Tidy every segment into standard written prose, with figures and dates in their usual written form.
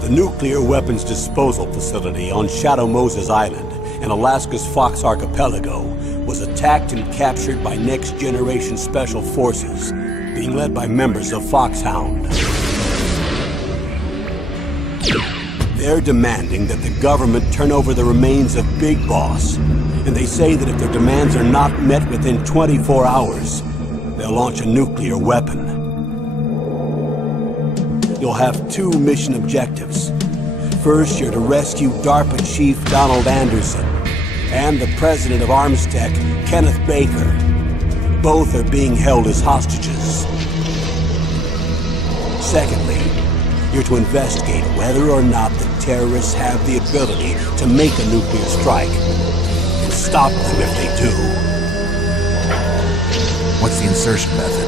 The nuclear weapons disposal facility on Shadow Moses Island in Alaska's Fox Archipelago was attacked and captured by next-generation special forces, being led by members of Foxhound. They're demanding that the government turn over the remains of Big Boss, and they say that if their demands are not met within 24 hours, they'll launch a nuclear weapon. You'll have two mission objectives. First, you're to rescue DARPA Chief Donald Anderson and the President of Armstech, Kenneth Baker. Both are being held as hostages. Secondly, you're to investigate whether or not the terrorists have the ability to make a nuclear strike and stop them if they do. What's the insertion method?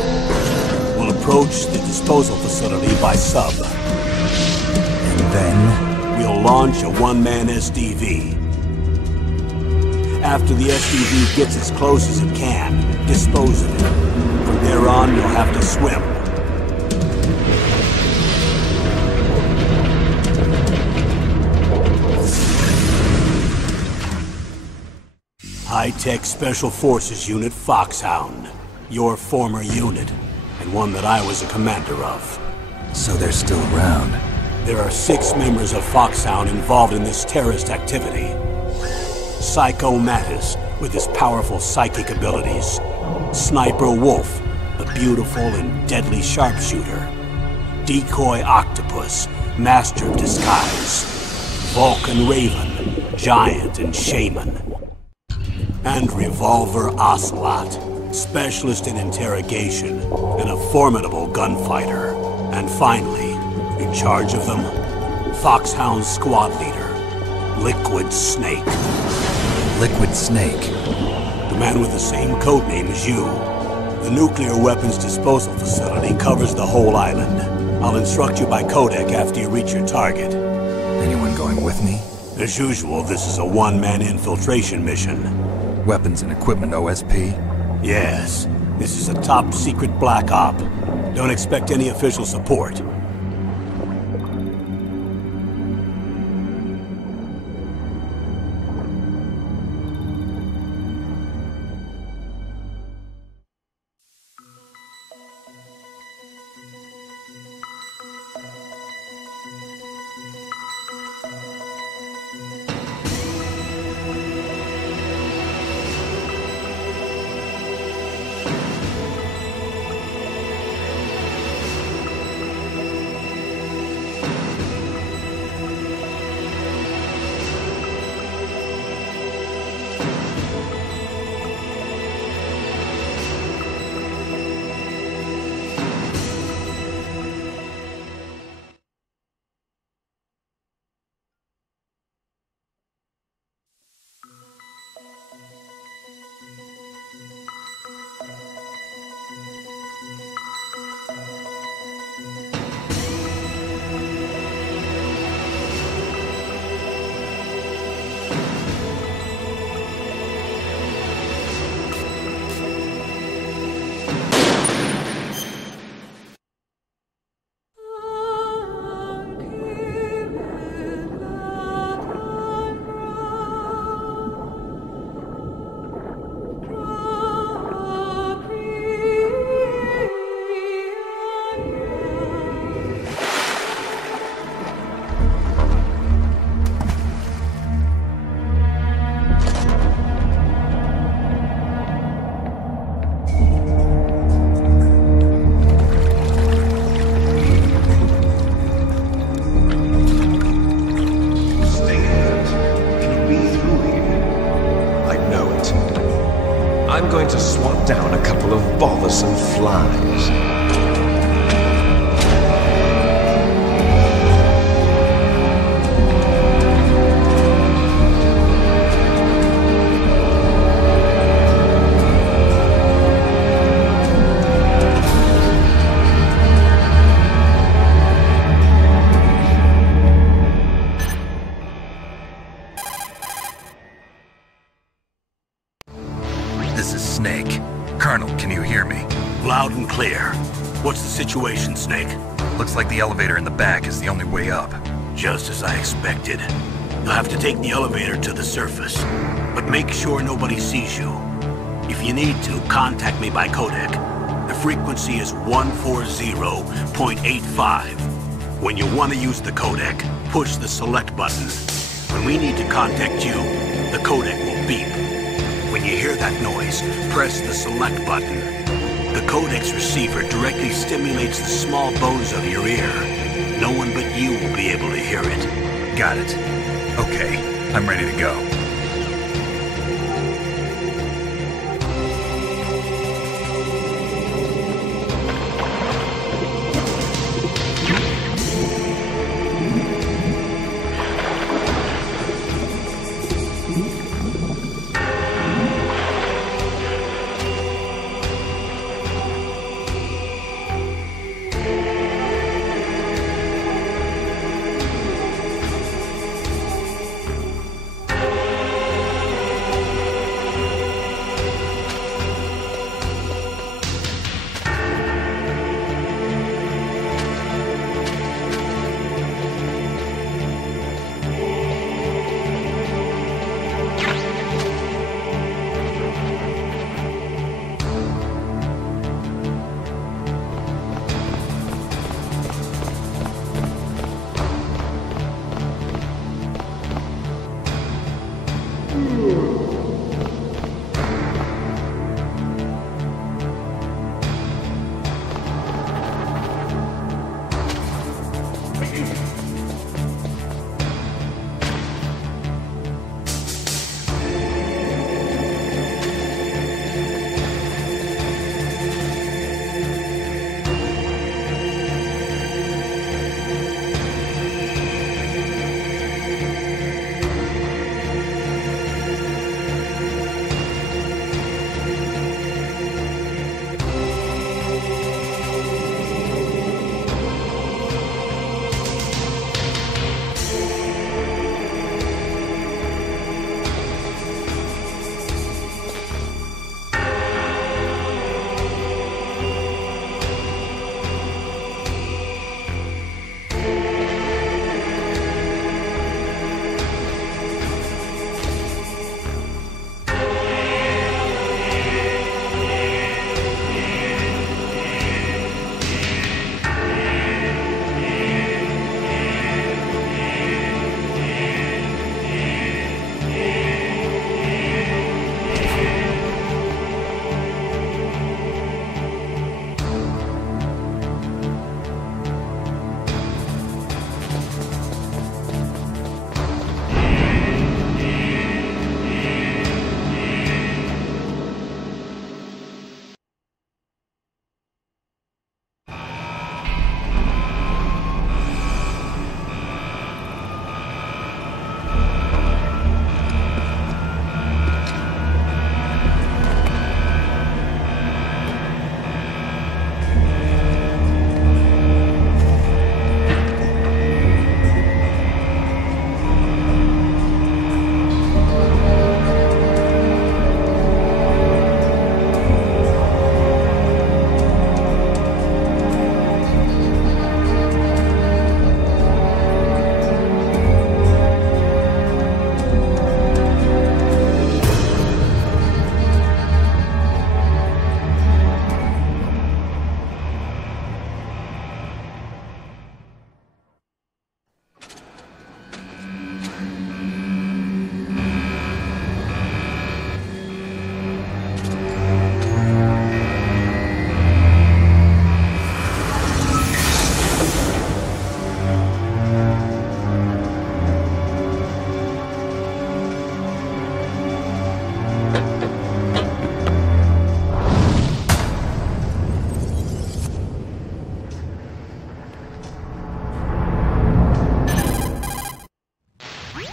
We'll approach the disposal facility by sub. And then? We'll launch a one-man SDV. After the SDV gets as close as it can, dispose of it. From there on, you'll have to swim. High-Tech Special Forces Unit Foxhound. Your former unit, and one that I was a commander of. So they're still around. There are 6 members of Foxhound involved in this terrorist activity. Psycho Mattis, with his powerful psychic abilities. Sniper Wolf, the beautiful and deadly sharpshooter. Decoy Octopus, master of disguise. Vulcan Raven, giant and shaman. And Revolver Ocelot, specialist in interrogation and a formidable gunfighter. And finally, in charge of them, Foxhound squad leader, Liquid Snake. Liquid Snake? The man with the same codename as you. The nuclear weapons disposal facility covers the whole island. I'll instruct you by codec after you reach your target. Anyone going with me? As usual, this is a one-man infiltration mission. Weapons and equipment OSP? Yes. This is a top-secret black op. Don't expect any official support. I'm going to swat down a bothersome flies. This is Snake. Colonel, can you hear me? Loud and clear. What's the situation, Snake? Looks like the elevator in the back is the only way up. Just as I expected. You'll have to take the elevator to the surface, but make sure nobody sees you. If you need to, contact me by codec. The frequency is 140.85. When you want to use the codec, push the select button. When we need to contact you, the codec will beep. When you hear that noise, press the select button. The codec's receiver directly stimulates the small bones of your ear. No one but you will be able to hear it. Got it. Okay, I'm ready to go.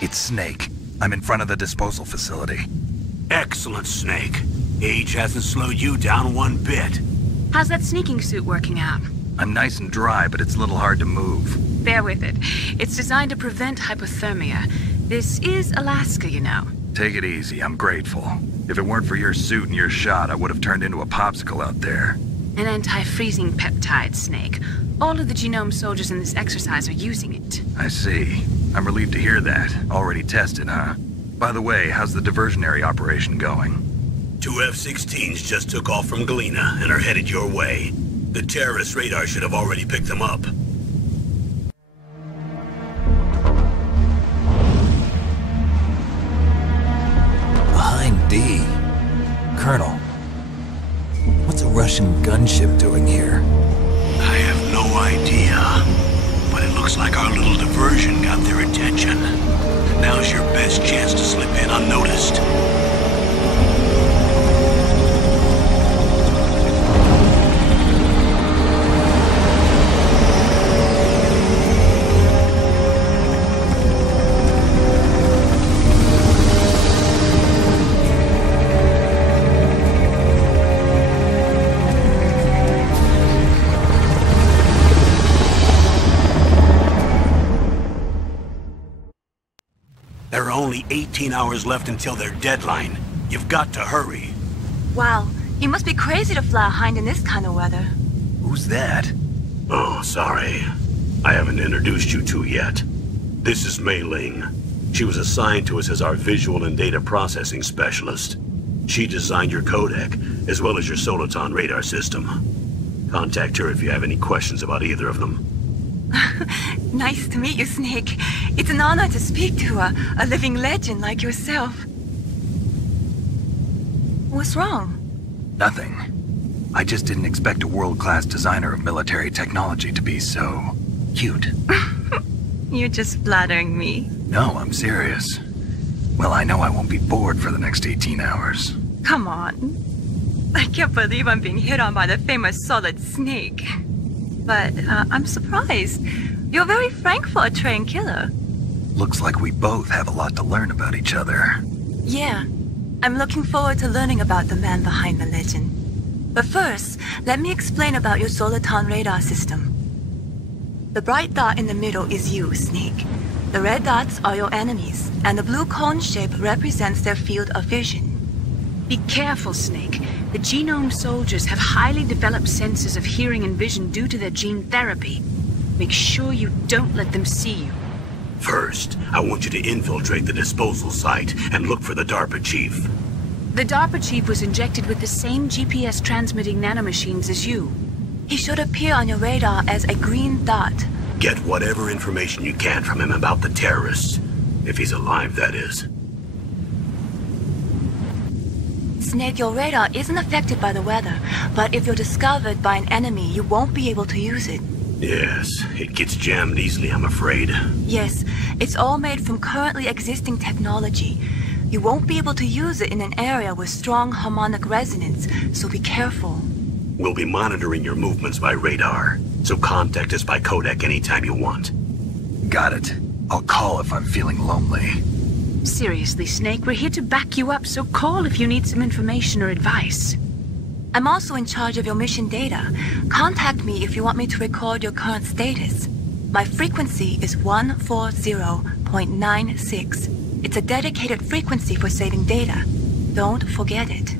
It's Snake. I'm in front of the disposal facility. Excellent, Snake. Age hasn't slowed you down one bit. How's that sneaking suit working out? I'm nice and dry, but it's a little hard to move. Bear with it. It's designed to prevent hypothermia. This is Alaska, you know. Take it easy, I'm grateful. If it weren't for your suit and your shot, I would have turned into a popsicle out there. An anti-freezing peptide, Snake. All of the genome soldiers in this exercise are using it. I see. I'm relieved to hear that. Already tested, huh? By the way, how's the diversionary operation going? 2 F-16s just took off from Galena and are headed your way. The terrorist radar should have already picked them up. Behind D. Colonel, what's a Russian gunship doing here? I have no idea, but it looks like our little diversion got their attention. Now's your best chance to slip in unnoticed. There are only 18 hours left until their deadline. You've got to hurry. Wow, you must be crazy to fly a hind in this kind of weather. Who's that? Oh, sorry. I haven't introduced you to yet. This is Mei Ling. She was assigned to us as our visual and data processing specialist. She designed your codec, as well as your Soliton radar system. Contact her if you have any questions about either of them. Nice to meet you, Snake. It's an honor to speak to a living legend like yourself. What's wrong? Nothing. I just didn't expect a world-class designer of military technology to be so cute. You're just flattering me. No, I'm serious. Well, I know I won't be bored for the next 18 hours. Come on. I can't believe I'm being hit on by the famous Solid Snake. But I'm surprised. You're very frank for a trained killer. Looks like we both have a lot to learn about each other. Yeah. I'm looking forward to learning about the man behind the legend. But first, let me explain about your Soliton radar system. The bright dot in the middle is you, Snake. The red dots are your enemies, and the blue cone shape represents their field of vision. Be careful, Snake. The genome soldiers have highly developed senses of hearing and vision due to their gene therapy. Make sure you don't let them see you. First, I want you to infiltrate the disposal site and look for the DARPA chief. The DARPA chief was injected with the same GPS transmitting nanomachines as you. He should appear on your radar as a green dot. Get whatever information you can from him about the terrorists. If he's alive, that is. Snake, your radar isn't affected by the weather, but if you're discovered by an enemy, you won't be able to use it. Yes, it gets jammed easily, I'm afraid. Yes, it's all made from currently existing technology. You won't be able to use it in an area with strong harmonic resonance, so be careful. We'll be monitoring your movements by radar, so contact us by codec anytime you want. Got it. I'll call if I'm feeling lonely. Seriously, Snake, we're here to back you up, so call if you need some information or advice. I'm also in charge of your mission data. Contact me if you want me to record your current status. My frequency is 140.96. It's a dedicated frequency for saving data. Don't forget it.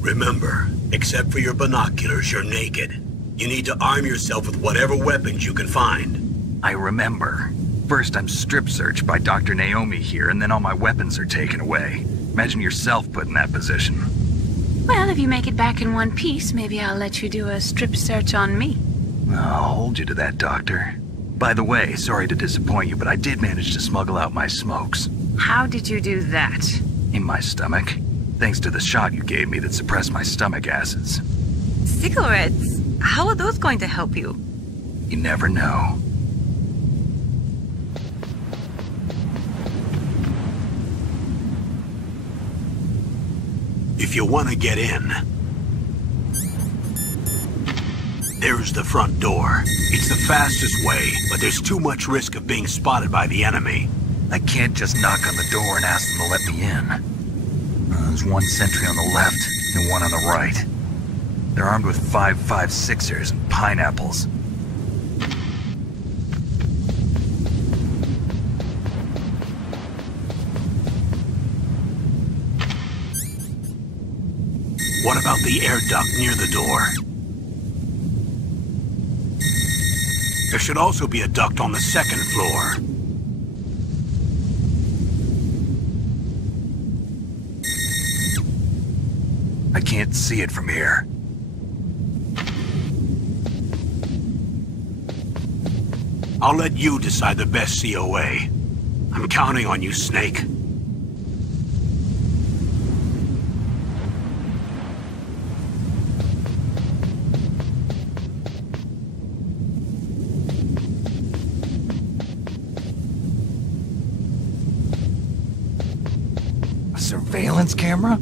Remember, except for your binoculars, you're naked. You need to arm yourself with whatever weapons you can find. I remember. First, I'm strip-searched by Dr. Naomi here, and then all my weapons are taken away. Imagine yourself put in that position. Well, if you make it back in one piece, maybe I'll let you do a strip search on me. I'll hold you to that, Doctor. By the way, sorry to disappoint you, but I did manage to smuggle out my smokes. How did you do that? In my stomach. Thanks to the shot you gave me that suppressed my stomach acids. Cigarettes? How are those going to help you? You never know. If you want to get in, there's the front door. It's the fastest way, but there's too much risk of being spotted by the enemy. I can't just knock on the door and ask them to let me in. There's one sentry on the left and one on the right. They're armed with 5.56ers and pineapples. What about the air duct near the door? There should also be a duct on the second floor. I can't see it from here. I'll let you decide the best COA. I'm counting on you, Snake. A surveillance camera?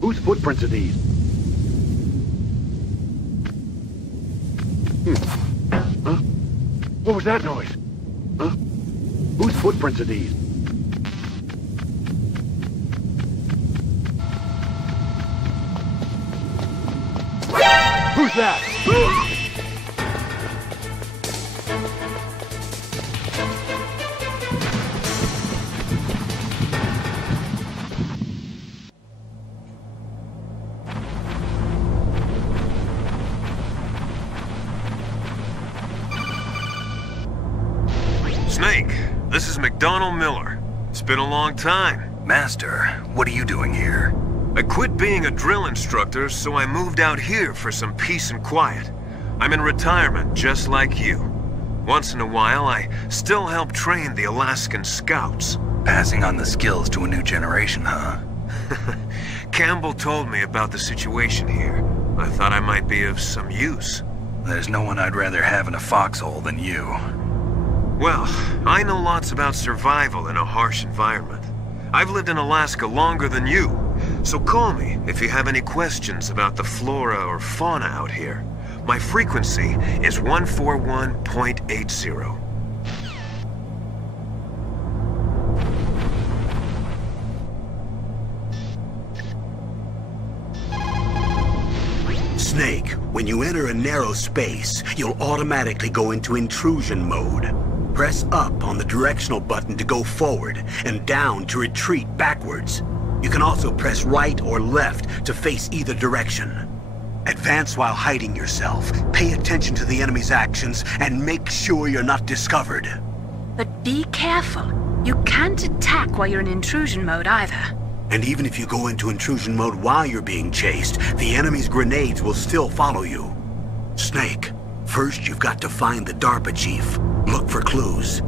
Whose footprints are these? Huh? What was that noise? Huh? Whose footprints are these? Who's that? Snake, this is McDonald Miller. It's been a long time. Master, what are you doing here? I quit being a drill instructor, so I moved out here for some peace and quiet. I'm in retirement, just like you. Once in a while, I still help train the Alaskan Scouts. Passing on the skills to a new generation, huh? Campbell told me about the situation here. I thought I might be of some use. There's no one I'd rather have in a foxhole than you. Well, I know lots about survival in a harsh environment. I've lived in Alaska longer than you, so call me if you have any questions about the flora or fauna out here. My frequency is 141.80. Snake, when you enter a narrow space, you'll automatically go into intrusion mode. Press up on the directional button to go forward, and down to retreat backwards. You can also press right or left to face either direction. Advance while hiding yourself. Pay attention to the enemy's actions and make sure you're not discovered. But be careful. You can't attack while you're in intrusion mode either. And even if you go into intrusion mode while you're being chased, the enemy's grenades will still follow you. Snake, first you've got to find the DARPA chief. Look for clues.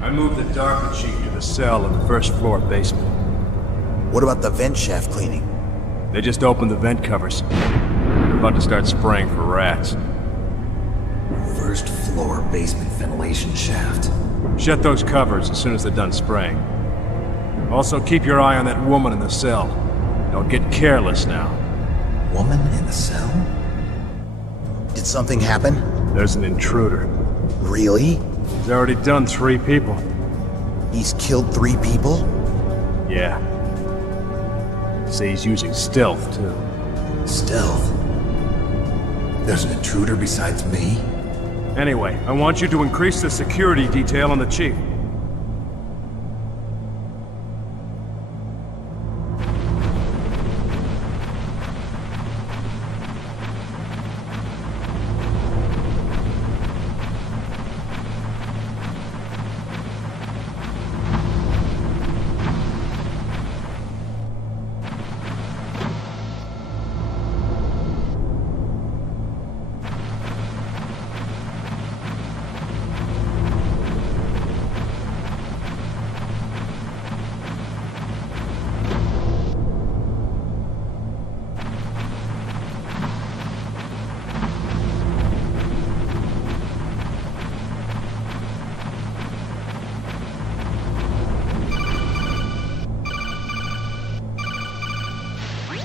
I moved the DARPA chief to the cell in the first floor basement. What about the vent shaft cleaning? They just opened the vent covers. They're about to start spraying for rats. First floor basement ventilation shaft. Shut those covers as soon as they're done spraying. Also, keep your eye on that woman in the cell. Don't get careless now. Woman in the cell? Did something happen? There's an intruder. Really? He's already done 3 people. He's killed 3 people? Yeah. Say he's using stealth, too. Stealth? There's an intruder besides me? Anyway, I want you to increase the security detail on the chief.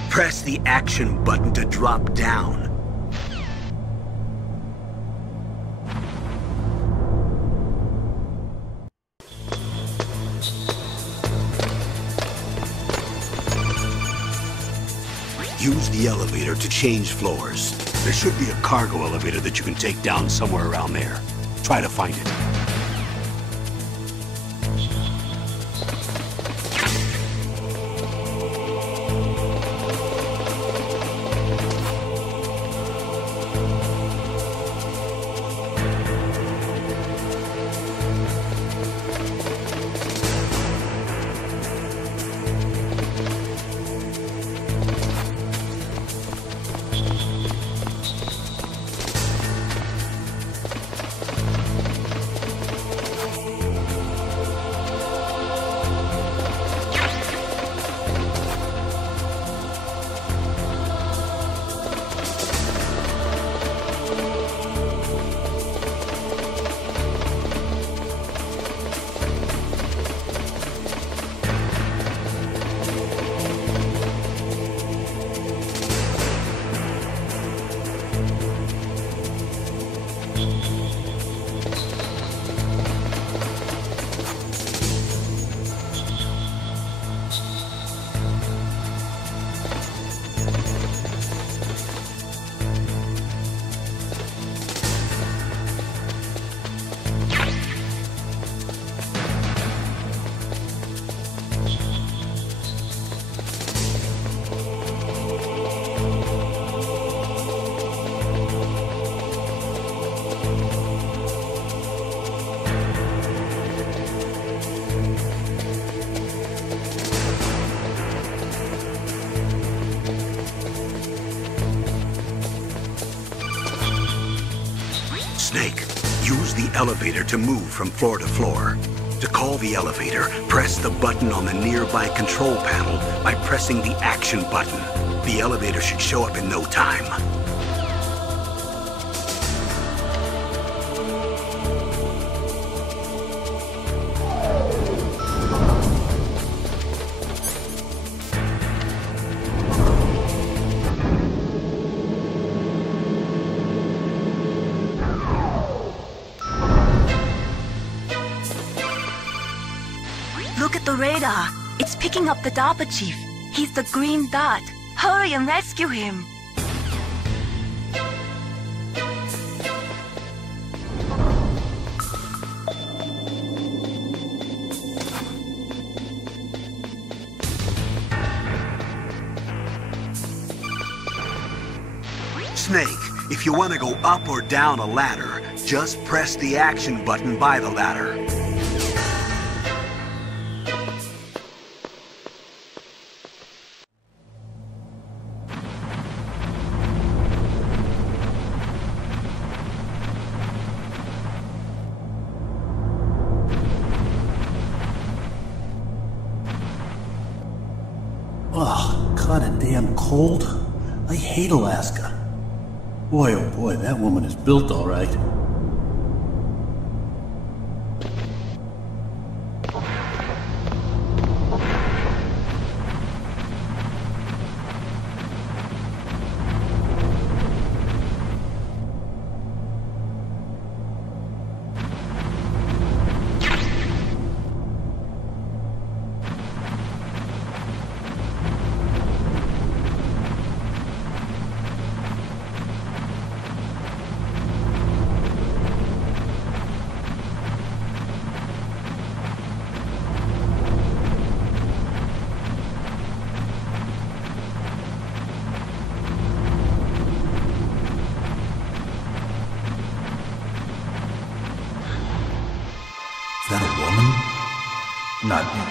Press the action button to drop down. Use the elevator to change floors. There should be a cargo elevator that you can take down somewhere around there. Try to find it. Snake, use the elevator to move from floor to floor. To call the elevator, press the button on the nearby control panel by pressing the action button. The elevator should show up in no time. The radar. It's picking up the DARPA chief. He's the green dot. Hurry and rescue him. Snake, if you want to go up or down a ladder, just press the action button by the ladder. Oh, kinda damn cold. I hate Alaska. Boy, oh boy, that woman is built all right. Is that a woman? Not me.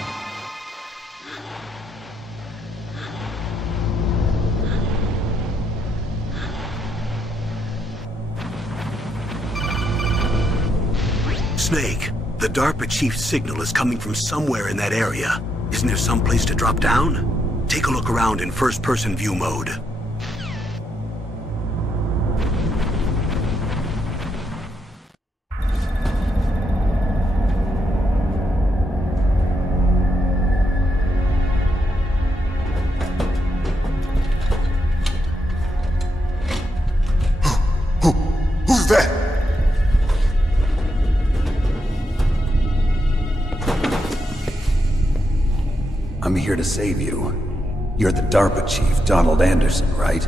Snake, the DARPA chief's signal is coming from somewhere in that area. Isn't there some place to drop down? Take a look around in first-person view mode. Who's that? I'm here to save you. You're the DARPA chief, Donald Anderson, right?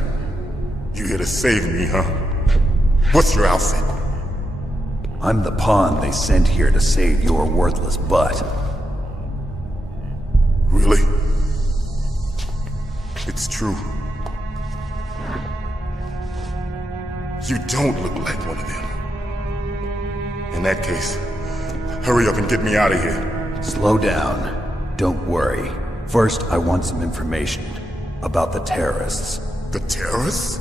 You here to save me, huh? What's your outfit? I'm the pawn they sent here to save your worthless butt. Really? It's true. You don't look like one of them. In that case, hurry up and get me out of here. Slow down. Don't worry. First, I want some information about the terrorists. The terrorists?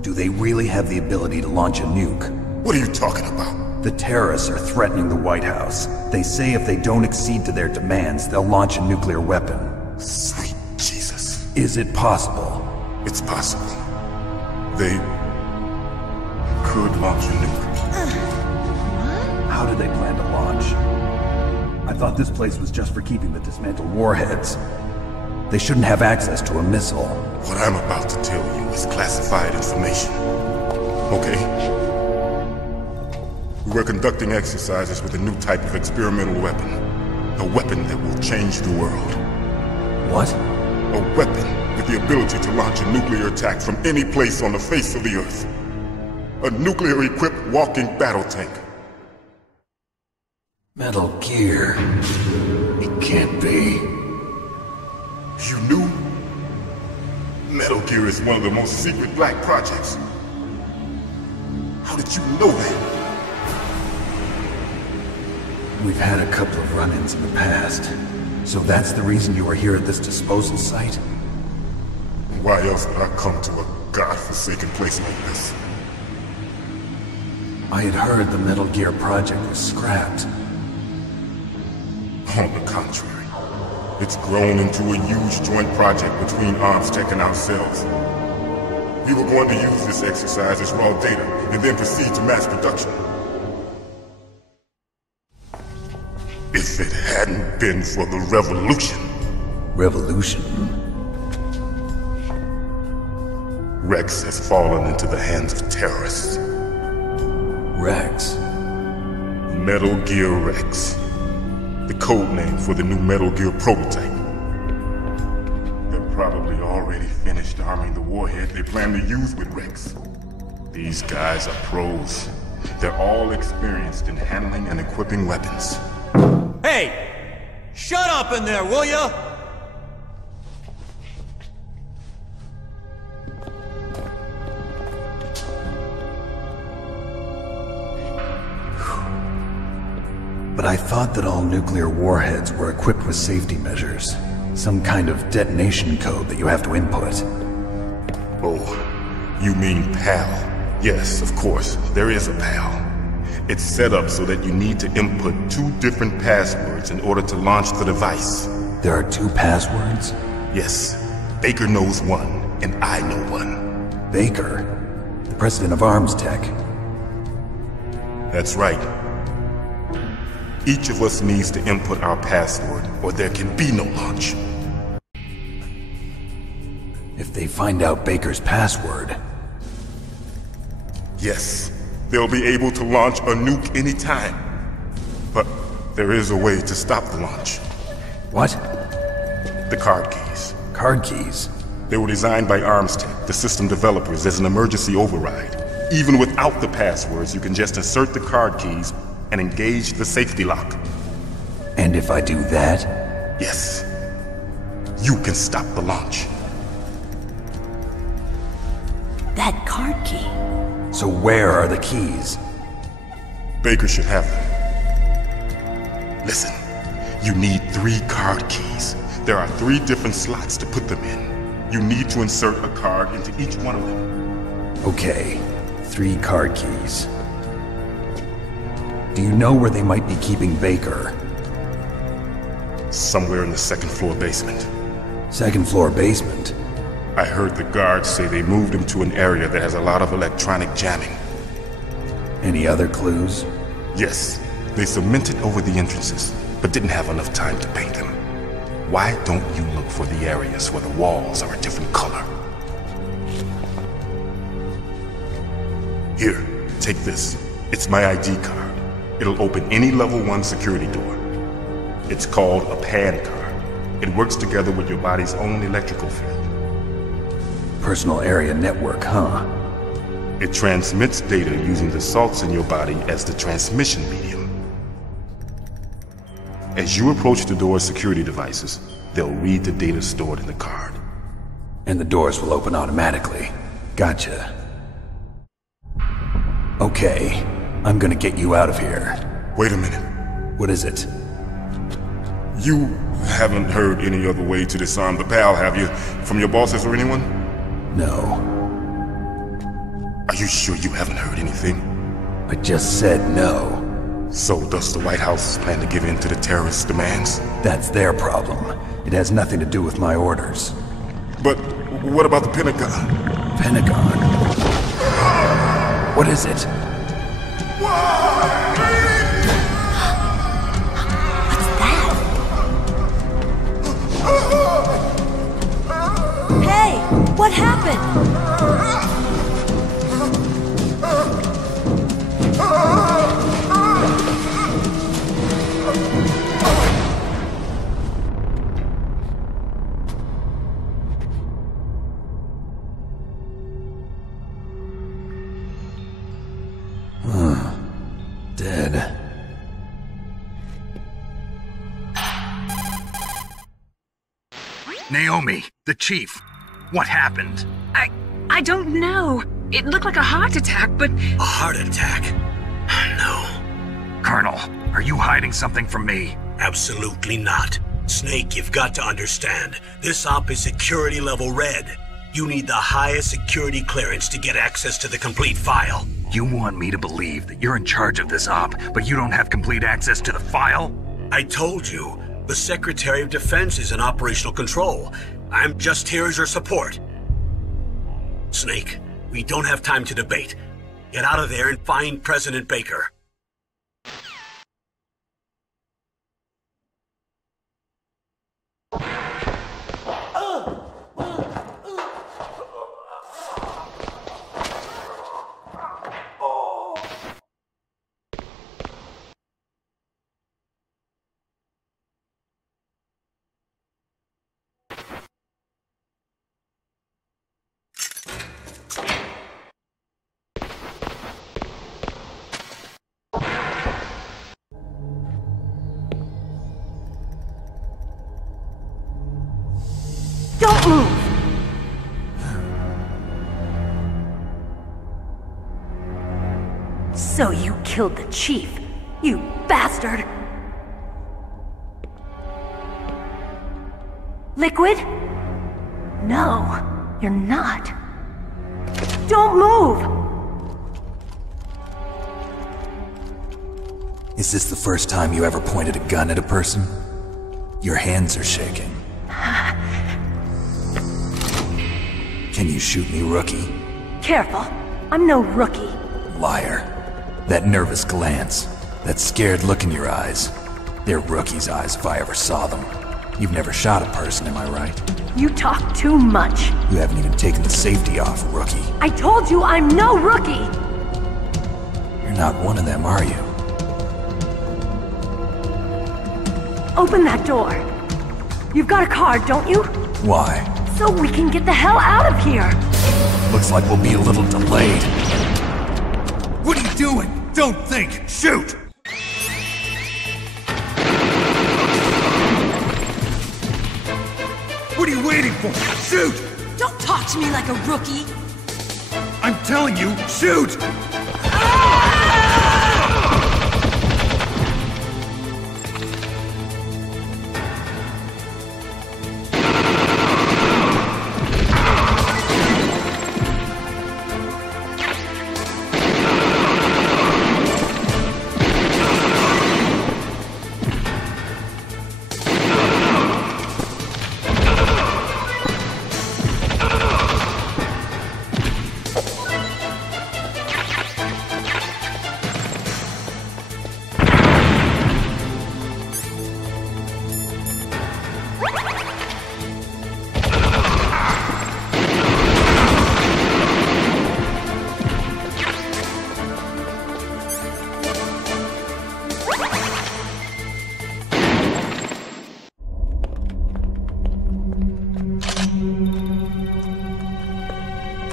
Do they really have the ability to launch a nuke? What are you talking about? The terrorists are threatening the White House. They say if they don't accede to their demands, they'll launch a nuclear weapon. Sweet Jesus. Is it possible? It's possible. They could launch a nuke. How do they plan to launch? I thought this place was just for keeping the dismantled warheads. They shouldn't have access to a missile. What I'm about to tell you is classified information. Okay? We're conducting exercises with a new type of experimental weapon. A weapon that will change the world. What? A weapon with the ability to launch a nuclear attack from any place on the face of the Earth. A nuclear-equipped walking battle tank. Metal Gear. It can't be. You knew? Metal Gear is one of the most secret black projects. How did you know that? We've had a couple of run-ins in the past. So that's the reason you are here at this disposal site? Why else would I come to a godforsaken place like this? I had heard the Metal Gear project was scrapped. On the contrary, it's grown into a huge joint project between ArmsTech and ourselves. We were going to use this exercise as raw data and then proceed to mass production. If it hadn't been for the revolution... Revolution? Rex has fallen into the hands of terrorists. Rex? Metal Gear Rex. the code name for the new Metal Gear prototype. They're probably already finished arming the warhead they plan to use with Rex. These guys are pros. They're all experienced in handling and equipping weapons. Hey! Shut up in there, will ya? But I thought that all nuclear warheads were equipped with safety measures. Some kind of detonation code that you have to input. Oh, you mean PAL? Yes, of course, there is a PAL. It's set up so that you need to input 2 different passwords in order to launch the device. There are 2 passwords? Yes, Baker knows one, and I know one. Baker? The president of Arms Tech? That's right. Each of us needs to input our password, or there can be no launch. If they find out Baker's password... Yes, they'll be able to launch a nuke anytime. But there is a way to stop the launch. What? The card keys. Card keys? They were designed by Arms Tech, the system developers, as an emergency override. Even without the passwords, you can just insert the card keys and engage the safety lock. And if I do that? Yes. You can stop the launch. That card key. So where are the keys? Baker should have them. Listen, you need 3 card keys. There are 3 different slots to put them in. You need to insert a card into each one of them. Okay, 3 card keys. Do you know where they might be keeping Baker? Somewhere in the 2nd floor basement. 2nd floor basement? I heard the guards say they moved him to an area that has a lot of electronic jamming. Any other clues? Yes, they cemented over the entrances, but didn't have enough time to paint them. Why don't you look for the areas where the walls are a different color? Here, take this. It's my ID card. It'll open any level 1 security door. It's called a PAN card. It works together with your body's own electrical field. Personal area network, huh? It transmits data using the salts in your body as the transmission medium. As you approach the door's security devices, they'll read the data stored in the card. And the doors will open automatically. Gotcha. Okay, I'm gonna get you out of here. Wait a minute. What is it? You haven't heard any other way to disarm the PAL, have you? From your bosses or anyone? No. Are you sure you haven't heard anything? I just said no. So does the White House plan to give in to the terrorists' demands? That's their problem. It has nothing to do with my orders. But what about the Pentagon? Pentagon? What is it? Hey! What happened? Dead. Naomi, the chief. What happened? I don't know. It looked like a heart attack, but... A heart attack? No. Colonel, are you hiding something from me? Absolutely not. Snake, you've got to understand. This op is security level red. You need the highest security clearance to get access to the complete file. You want me to believe that you're in charge of this op, but you don't have complete access to the file? I told you. The Secretary of Defense is in operational control. I'm just here as your support. Snake, we don't have time to debate. Get out of there and find President Baker. So you killed the chief, you bastard! Liquid? No, you're not. Don't move! Is this the first time you ever pointed a gun at a person? Your hands are shaking. Can you shoot me, rookie? Careful, I'm no rookie. Liar. That nervous glance, that scared look in your eyes. They're rookie's eyes if I ever saw them. You've never shot a person, am I right? You talk too much. You haven't even taken the safety off, rookie. I told you I'm no rookie! You're not one of them, are you? Open that door. You've got a card, don't you? Why? So we can get the hell out of here! Looks like we'll be a little delayed. What are you doing? Don't think! Shoot! What are you waiting for? Shoot! Don't talk to me like a rookie! I'm telling you, shoot!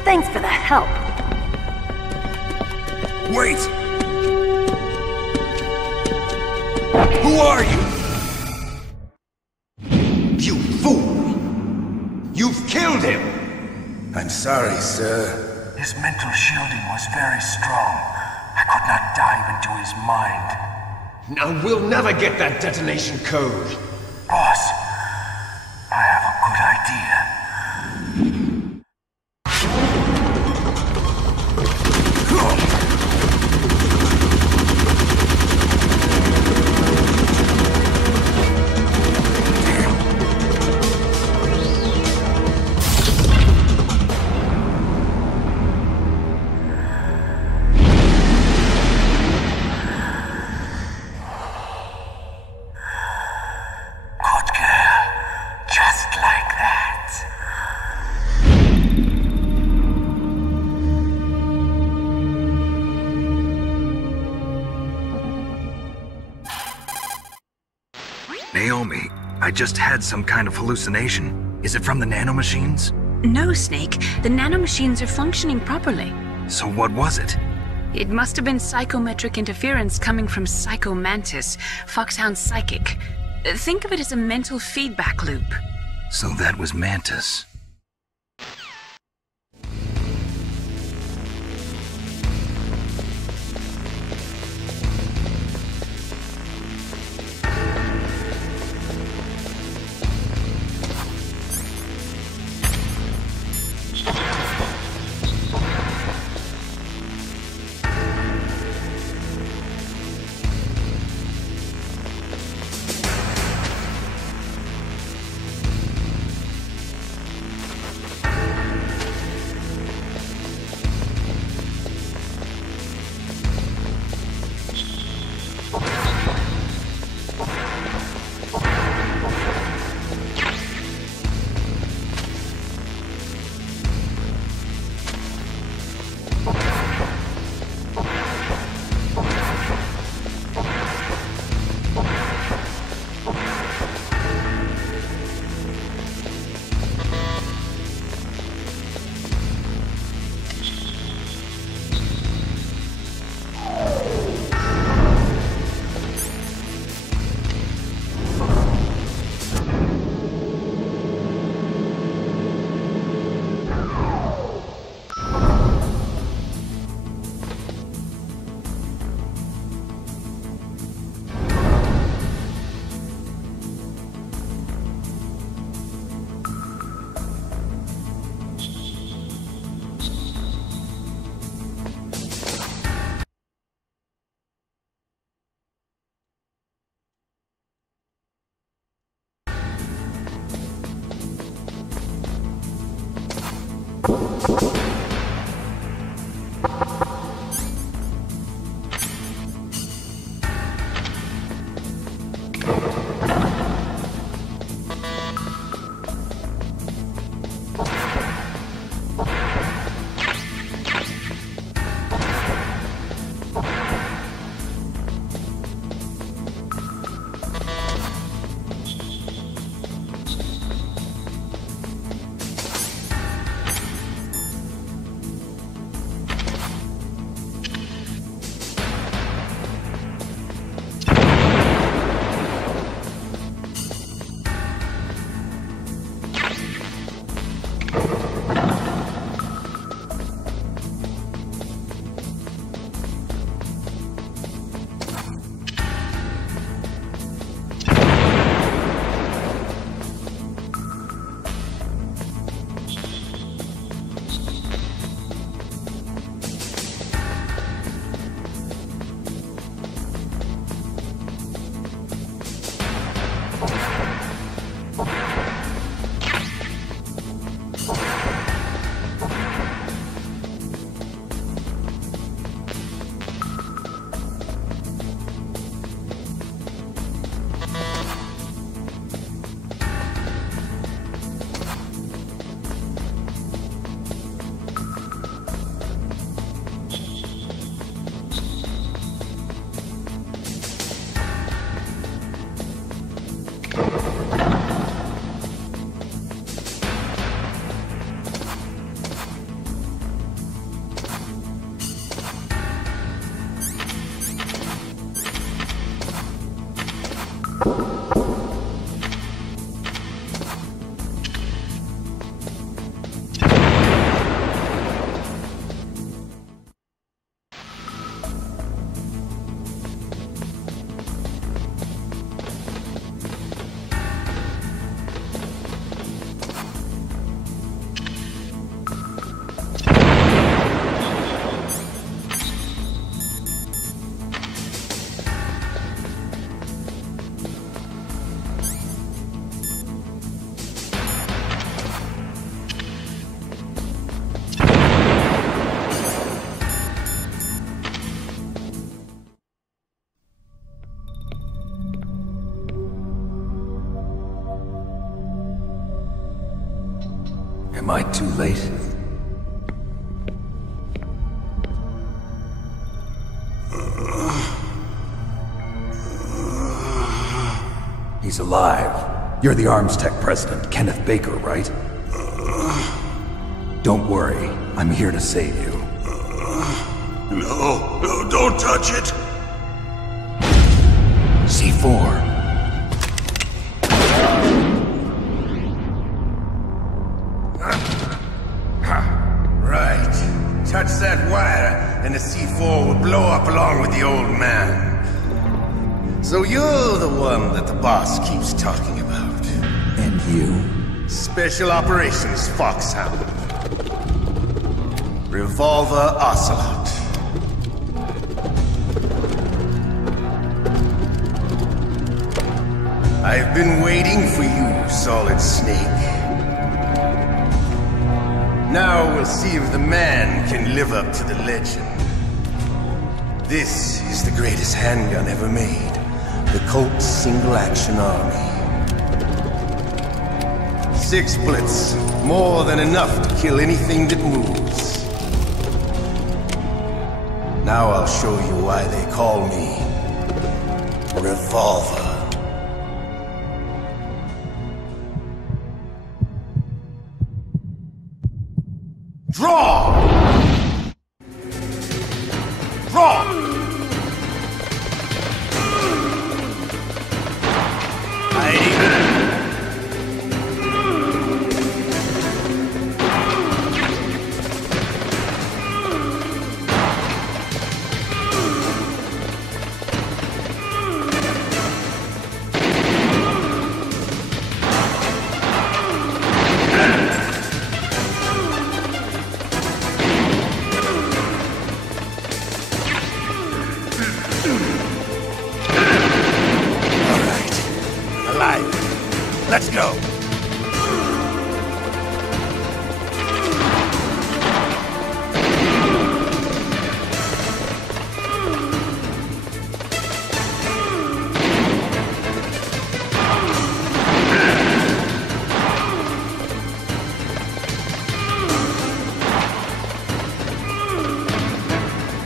Thanks for the help. Wait! Who are you? You fool! You've killed him! I'm sorry, sir. His mental shielding was very strong. I could not dive into his mind. Now we'll never get that detonation code. Boss, I have a good idea. Naomi, I just had some kind of hallucination. Is it from the nanomachines? No, Snake. The nanomachines are functioning properly. So what was it? It must have been psychometric interference coming from Psycho Mantis, Foxhound's psychic. Think of it as a mental feedback loop. So that was Mantis. Am I too late? He's alive. You're the Arms Tech president, Kenneth Baker, right? Don't worry. I'm here to save you. No, don't touch it! C4. Right. Touch that wire, and the C4 will blow up along with the old man. So you're the one that the boss keeps talking about. And you? Special Operations Foxhound. Revolver Ocelot. I've been waiting for you, Solid Snake. Now we'll see if the man can live up to the legend. This is the greatest handgun ever made. The Colt Single Action Army. 6 bullets, more than enough to kill anything that moves. Now I'll show you why they call me Revolver. Draw! Draw! Let's go.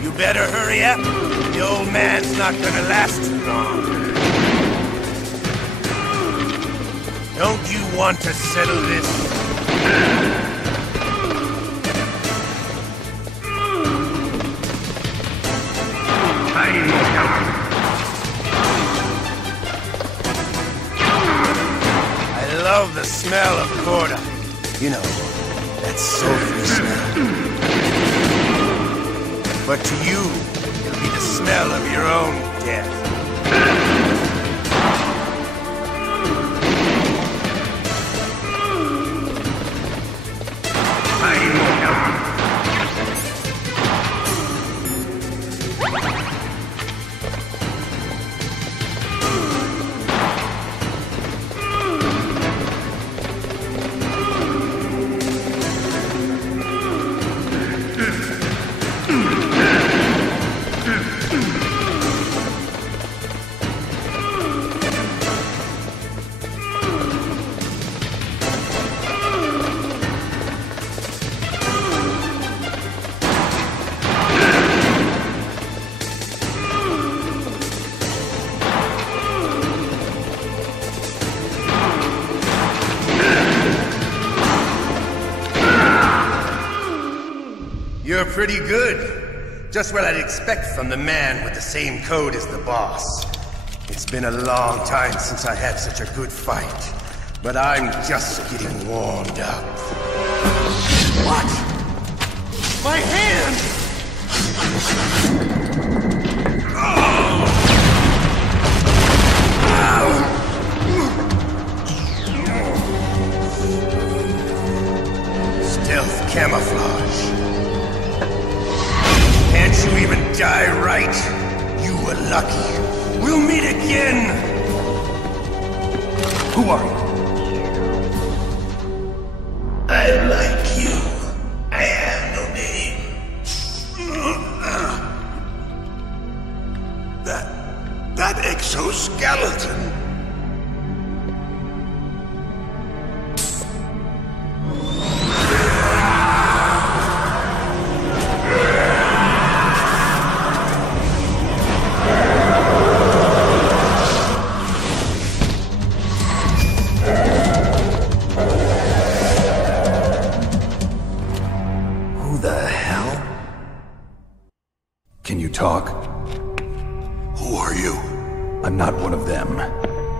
You better hurry up. The old man's not gonna last too long. Don't you want to settle this? I love the smell of Corda. You know, that sulphur smell. But to you, it'll be the smell of your own death. You're pretty good. Just what I'd expect from the man with the same code as the boss. It's been a long time since I had such a good fight, but I'm just getting warmed up. What? My hand! Stealth camouflage. Can't you even die right? You were lucky. We'll meet again! Who are you? I'm like you. I have no name. That exoskeleton. Can you talk? Who are you? I'm not one of them.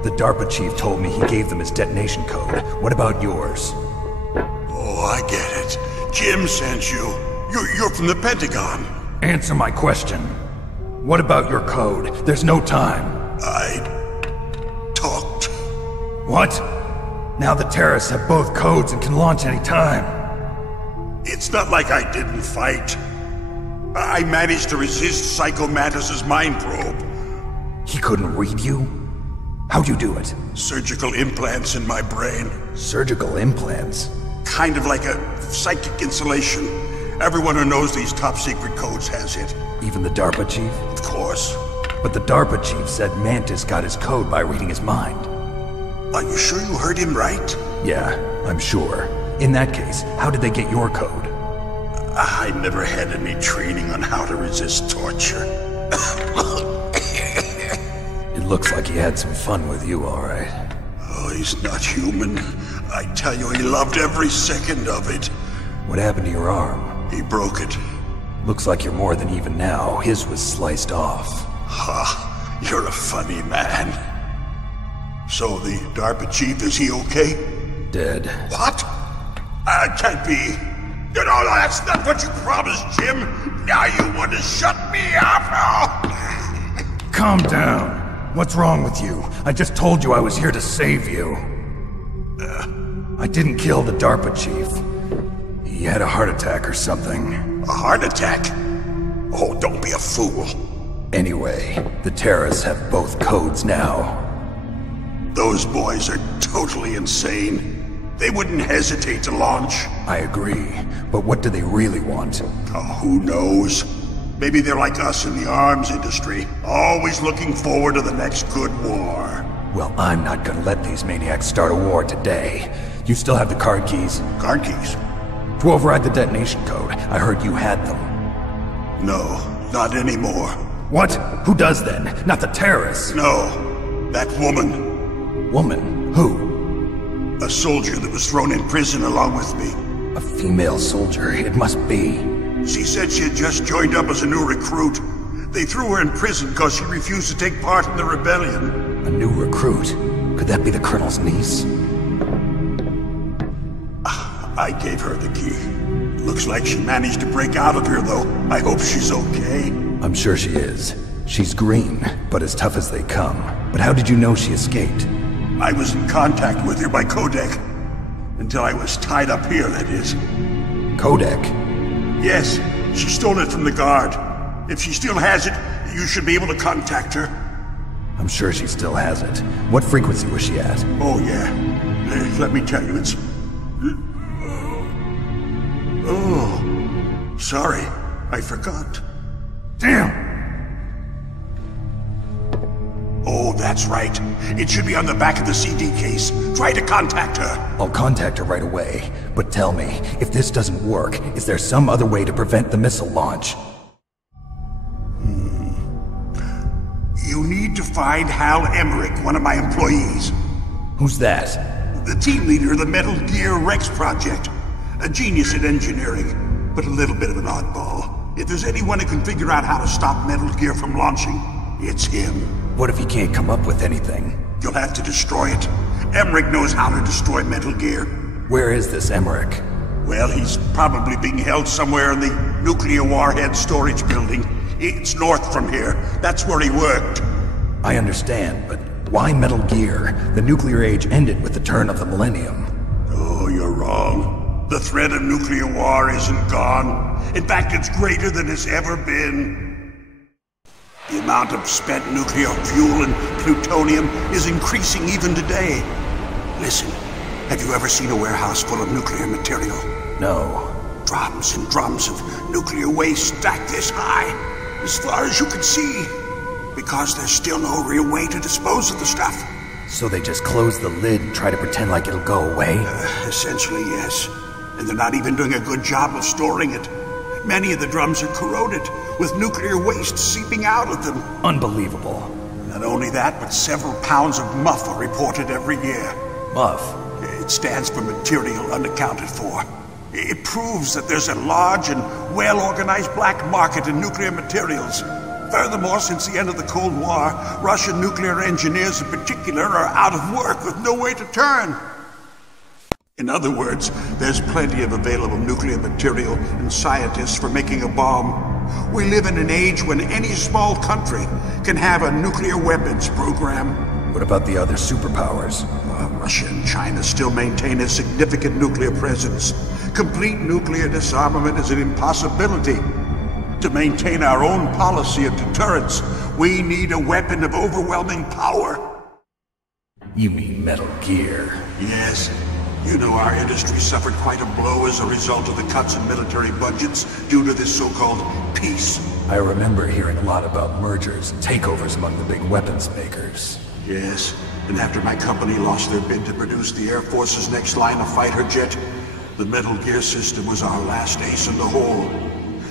The DARPA chief told me he gave them his detonation code. What about yours? Oh, I get it. Jim sent you. You're from the Pentagon. Answer my question. What about your code? There's no time. I talked. What? Now the terrorists have both codes and can launch any time. It's not like I didn't fight. I managed to resist Psycho Mantis's mind probe. He couldn't read you? How'd you do it? Surgical implants in my brain. Surgical implants? Kind of like a psychic insulation. Everyone who knows these top-secret codes has it. Even the DARPA chief? Of course. But the DARPA chief said Mantis got his code by reading his mind. Are you sure you heard him right? Yeah, I'm sure. In that case, how did they get your code? I never had any training on how to resist torture. It looks like he had some fun with you, all right. Oh, he's not human. I tell you, he loved every second of it. What happened to your arm? He broke it. Looks like you're more than even now. His was sliced off. Ha, you're a funny man. So the DARPA chief, is he okay? Dead. What? Can't be. No, that's not what you promised, Jim. Now you want to shut me up? Calm down. What's wrong with you? I just told you I was here to save you. I didn't kill the DARPA chief. He had a heart attack or something. A heart attack? Oh, don't be a fool. Anyway, the terrorists have both codes now. Those boys are totally insane. They wouldn't hesitate to launch. I agree, but what do they really want? Oh, who knows? Maybe they're like us in the arms industry, always looking forward to the next good war. Well, I'm not gonna let these maniacs start a war today. You still have the card keys? Card keys? To override the detonation code. I heard you had them. No, not anymore. What? Who does then? Not the terrorists? No, that woman. Woman? Who? A soldier that was thrown in prison along with me. A female soldier, it must be. She said she had just joined up as a new recruit. They threw her in prison because she refused to take part in the rebellion. A new recruit? Could that be the colonel's niece? I gave her the key. Looks like she managed to break out of here, though. I hope she's okay. I'm sure she is. She's green, but as tough as they come. But how did you know she escaped? I was in contact with her by codec. Until I was tied up here, that is. Codec? Yes, she stole it from the guard. If she still has it, you should be able to contact her. I'm sure she still has it. What frequency was she at? Oh, yeah. Let me tell you, it's... Oh, sorry. I forgot. Damn! Oh, that's right. It should be on the back of the CD case. Try to contact her. I'll contact her right away. But tell me, if this doesn't work, is there some other way to prevent the missile launch? You need to find Hal Emmerich, one of my employees. Who's that? The team leader of the Metal Gear Rex project. A genius at engineering, but a little bit of an oddball. If there's anyone who can figure out how to stop Metal Gear from launching, it's him. What if he can't come up with anything? You'll have to destroy it. Emmerich knows how to destroy Metal Gear. Where is this Emmerich? Well, he's probably being held somewhere in the nuclear warhead storage building. It's north from here. That's where he worked. I understand, but why Metal Gear? The nuclear age ended with the turn of the millennium. Oh, you're wrong. The threat of nuclear war isn't gone. In fact, it's greater than it's ever been. The amount of spent nuclear fuel and plutonium is increasing even today. Listen, have you ever seen a warehouse full of nuclear material? No. Drums and drums of nuclear waste stacked this high, as far as you can see. Because there's still no real way to dispose of the stuff. So they just close the lid and try to pretend like it'll go away? Essentially, yes. And they're not even doing a good job of storing it. Many of the drums are corroded, with nuclear waste seeping out of them. Unbelievable. Not only that, but several pounds of MUF are reported every year. MUF? It stands for material unaccounted for. It proves that there's a large and well-organized black market in nuclear materials. Furthermore, since the end of the Cold War, Russian nuclear engineers in particular are out of work with no way to turn. In other words, there's plenty of available nuclear material and scientists for making a bomb. We live in an age when any small country can have a nuclear weapons program. What about the other superpowers? Russia and China still maintain a significant nuclear presence. Complete nuclear disarmament is an impossibility. To maintain our own policy of deterrence, we need a weapon of overwhelming power. You mean Metal Gear? Yes. You know our industry suffered quite a blow as a result of the cuts in military budgets due to this so-called peace. I remember hearing a lot about mergers and takeovers among the big weapons makers. Yes, and after my company lost their bid to produce the Air Force's next line of fighter jet, the Metal Gear system was our last ace in the hole.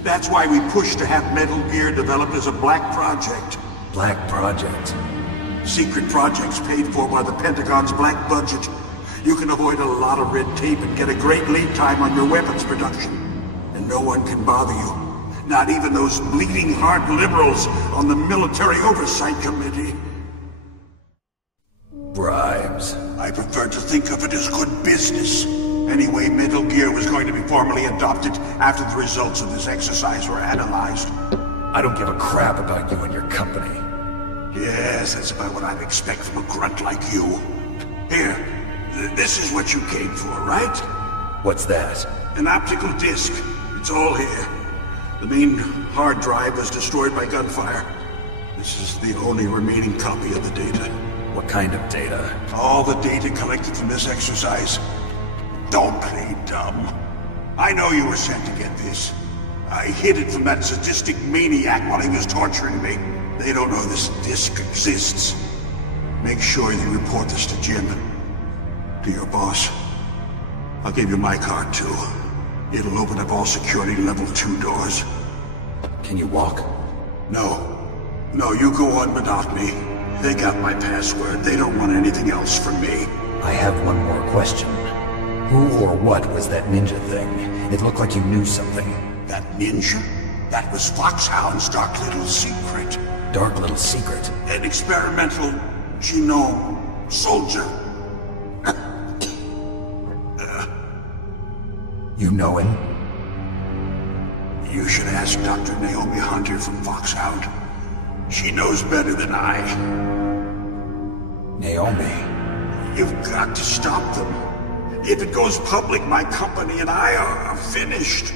That's why we pushed to have Metal Gear developed as a black project. Black project? Secret projects paid for by the Pentagon's black budget. You can avoid a lot of red tape and get a great lead time on your weapons production. And no one can bother you. Not even those bleeding heart liberals on the Military Oversight Committee. Bribes. I prefer to think of it as good business. Anyway, Metal Gear was going to be formally adopted after the results of this exercise were analyzed. I don't give a crap about you and your company. Yes, that's about what I'd expect from a grunt like you. Here, this is what you came for, right? What's that? An optical disc. It's all here. The main hard drive was destroyed by gunfire. This is the only remaining copy of the data. What kind of data? All the data collected from this exercise. Don't play dumb. I know you were sent to get this. I hid it from that sadistic maniac while he was torturing me. They don't know this disc exists. Make sure you report this to Jim. To your boss. I'll give you my card too. It'll open up all security level 2 doors. Can you walk? No. No, you go on without me. They got my password. They don't want anything else from me. I have one more question. Who or what was that ninja thing? It looked like you knew something. That ninja? That was Foxhound's dark little secret. Dark little secret? An experimental genome soldier. You know him? You should ask Dr. Naomi Hunter from Foxhound. She knows better than I. Naomi? You've got to stop them. If it goes public, my company and I are finished.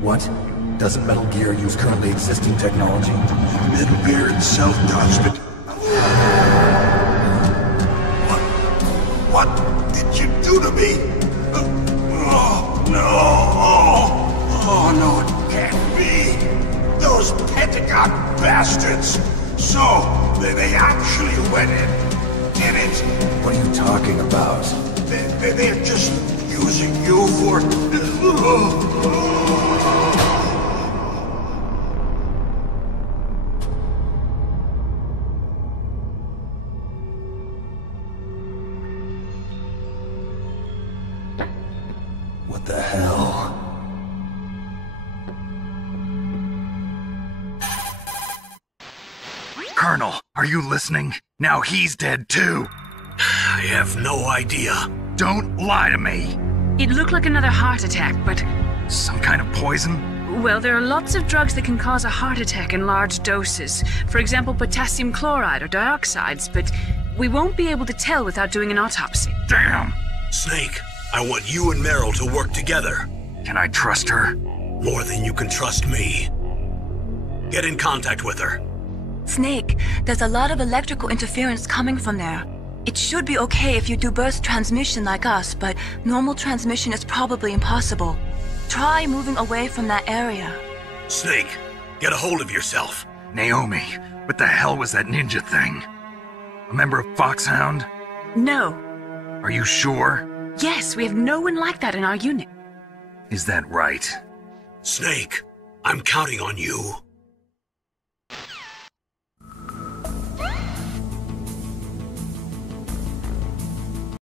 What? Doesn't Metal Gear use currently existing technology? Metal Gear itself does, but... What did you do to me? Oh, no! Oh, no, it can't be! Those Pentagon bastards! So, they actually went in, did it? What are you talking about? They're just using you for... What the hell? Colonel, are you listening? Now he's dead too. I have no idea. Don't lie to me. It looked like another heart attack, but... Some kind of poison? Well, there are lots of drugs that can cause a heart attack in large doses. For example, potassium chloride or dioxides, but we won't be able to tell without doing an autopsy. Damn! Snake, I want you and Meryl to work together. Can I trust her? More than you can trust me. Get in contact with her. Snake, there's a lot of electrical interference coming from there. It should be okay if you do burst transmission like us, but normal transmission is probably impossible. Try moving away from that area. Snake, get a hold of yourself. Naomi, what the hell was that ninja thing? A member of Foxhound? No. Are you sure? Yes, we have no one like that in our unit. Is that right? Snake, I'm counting on you.